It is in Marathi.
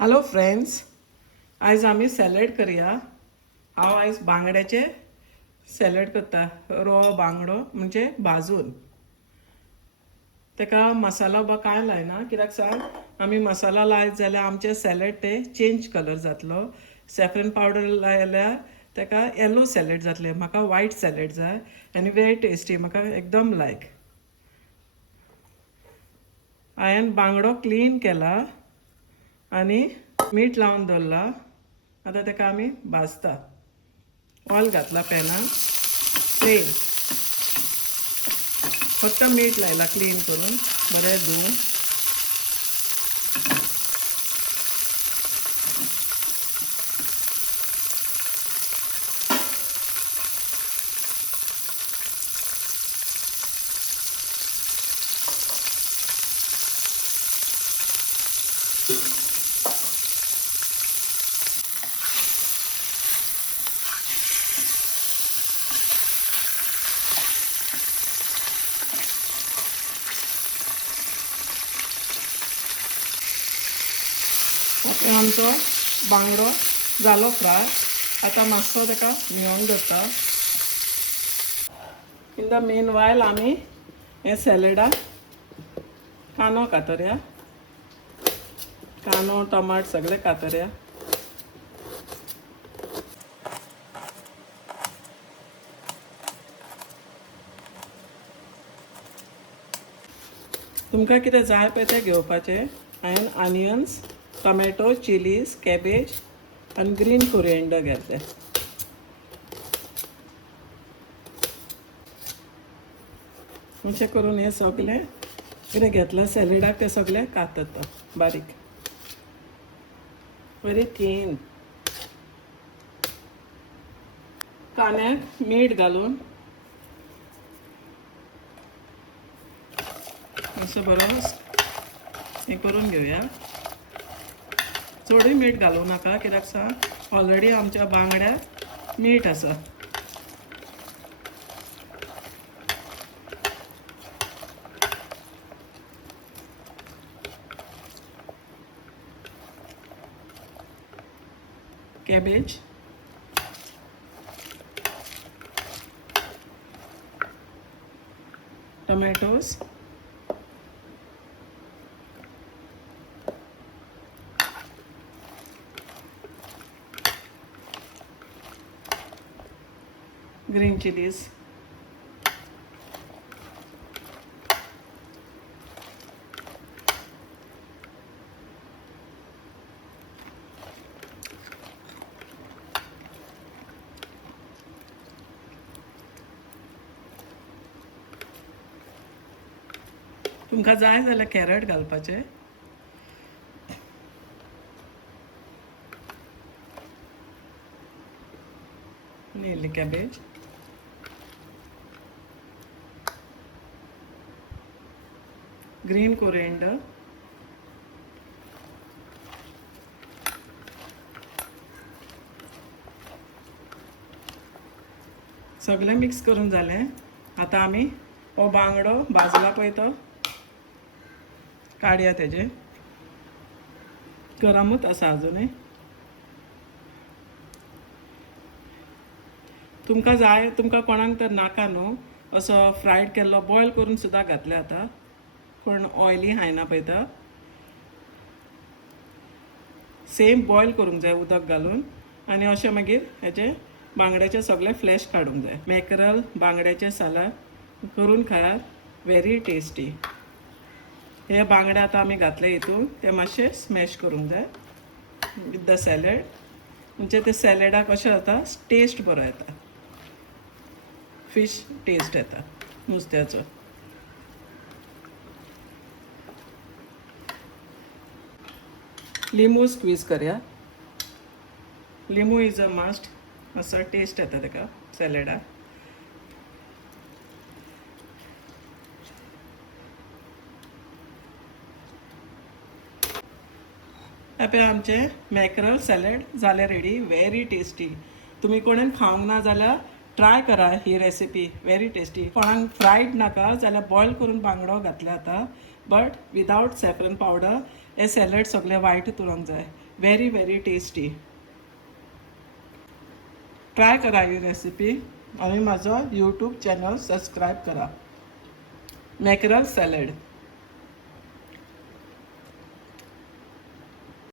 हॅलो फ्रेंड्स, आयज आमी सॅलड करया. हांव आयज बांगड्याचे सॅलड करता. रवो बांगडो म्हणजे भाजून. ताका मसाला कांय लायना, कित्याक सांग आमी मसाला लायत जाल्यार आमचे सॅलड ते चेंज कलर जातलो. सॅफ्रन पावडर लायल्यार ताका येलो सॅलड जातलें. म्हाका वायट सॅलड जाय आनी वेरी टेस्टी, म्हाका एकदम लायक. हांवें बांगडो क्लीन केला आनी मीठ लावन दवरला. आतां ताका आमी भाजता. ऑयल घातला पॅनान, तेल, फक्त मीठ लायला क्लीन करून बरें धुवन. आतां आमचो बांगडो जालो फ्राय. आतां मातसो ताका न्हिवोंक दवरता. इन द मेन वायल आमी हे सॅलडाक कांदो कातरया. कांदो टमाट सगळें कातरया. तुमकां कितें जाय पळय तें घेवपाचें. हांवें ऑनियन्स, टमॅटो, चिलीज, कॅबेज आनी ग्रीन कोरिएंडर घेतले. अशें करून हें सगळें कितें घेतलां सॅलडाक तें सगळें कातरता बारीक, बरी थीन. कांद्याक मीठ घालून असो बरो हें करून घेवया. चडूय मीठ घालूं नाका, कित्याक सांग ऑलरेडी आमच्या बांगड्याक मीठ आसा. कॅबेज, टमॅटोज, ग्रीन चिलीज, तुमकां जाय जाल्यार कॅरट घालपाचें. इल्ली कॅबेज, ग्रीन कोरिएंडर, सगळें मिक्स करून जालें. आतां आमी हो बांगडो भाजला पळय तो काडया. तेजे गरमूच आसा अजुनूय. तुमकां जाय, तुमकां कोणाक तर नाका न्हू असो फ्रायड केल्लो बॉयल करून सुद्दां घातले आतां. कोण ऑयली खायना पळय तो सेम बॉयल करूंक जाय उदक घालून. आनी अशें मागीर हेजे बांगड्याचे सगळे फ्लॅश काडूंक जाय. मॅकरल बांगड्याचे सालाद करून खायात, व्हेरी टेस्टी. हे बांगडे आतां आमी घातले हितून, ते मातशे स्मॅश करूंक जाय विथ द सॅलड. म्हणजे ते सॅलडाक अशें जाता, टेस्ट बरो येता. फिश टेस्ट येता नुस्त्याचो. लिंबू स्क्वीज करया. लिंबू इज अ मस्ट. असो टेस्ट येता ताका सॅलडाक. हे आमचे मॅकरल सॅलड जाले रेडी. Very tasty. तुम्ही कोणें खावंक ना जाल्यार ट्राय करा ही रेसिपी. Very tasty. कोणाक फ्रायड नाका जाल्यार बॉयल करून बांगडो घातले आतां, बट विदाउट सॅफ्रन पावडर. हे सॅलड सगळे वायट उरूंक जाय. Very very tasty. ट्राय करा ही रेसिपी आणि माझं यूट्यूब चॅनल सबस्क्राईब करा. Mackerel salad.